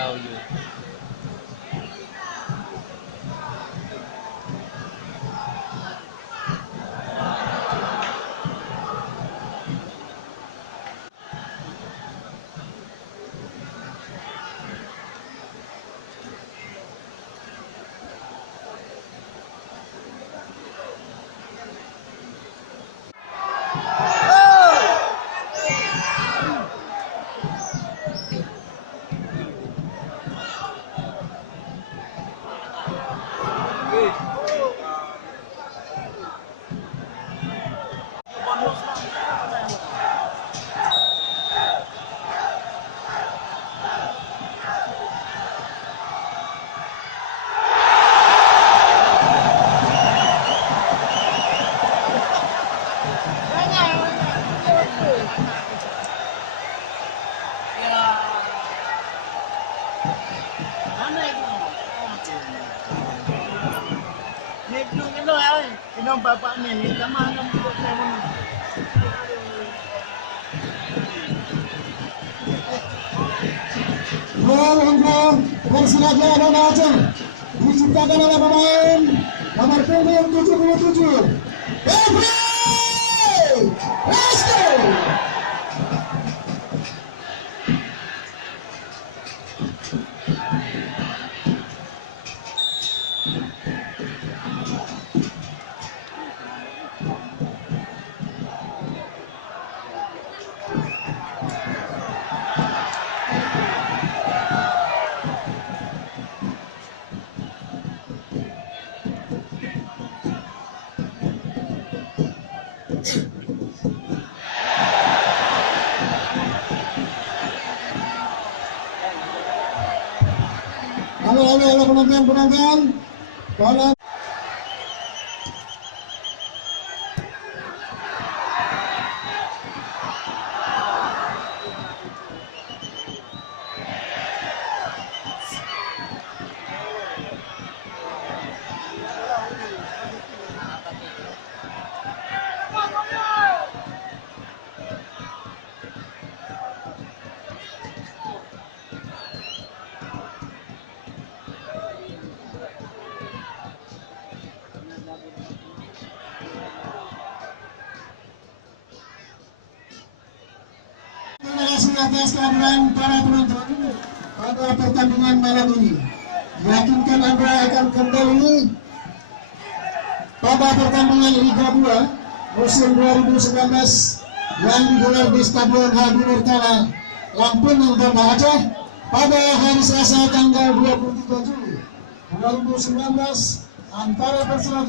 Gao Yu. Inom bapak ini, sama untuk saya. Untuk bersilaga dan aja diciptakan oleh pemain nomor punggung 77. Let's go! Halo penonton. Kalau atas kehadiran para penonton pada pertandingan malam ini. Yakinkan Anda akan kembali pada pertandingan Liga 2 musim 2019 yang digelar di Stadion Haji Nurtala, Lampung, Banda Aceh pada hari Selasa tanggal 23 Juli 2019 antara Persela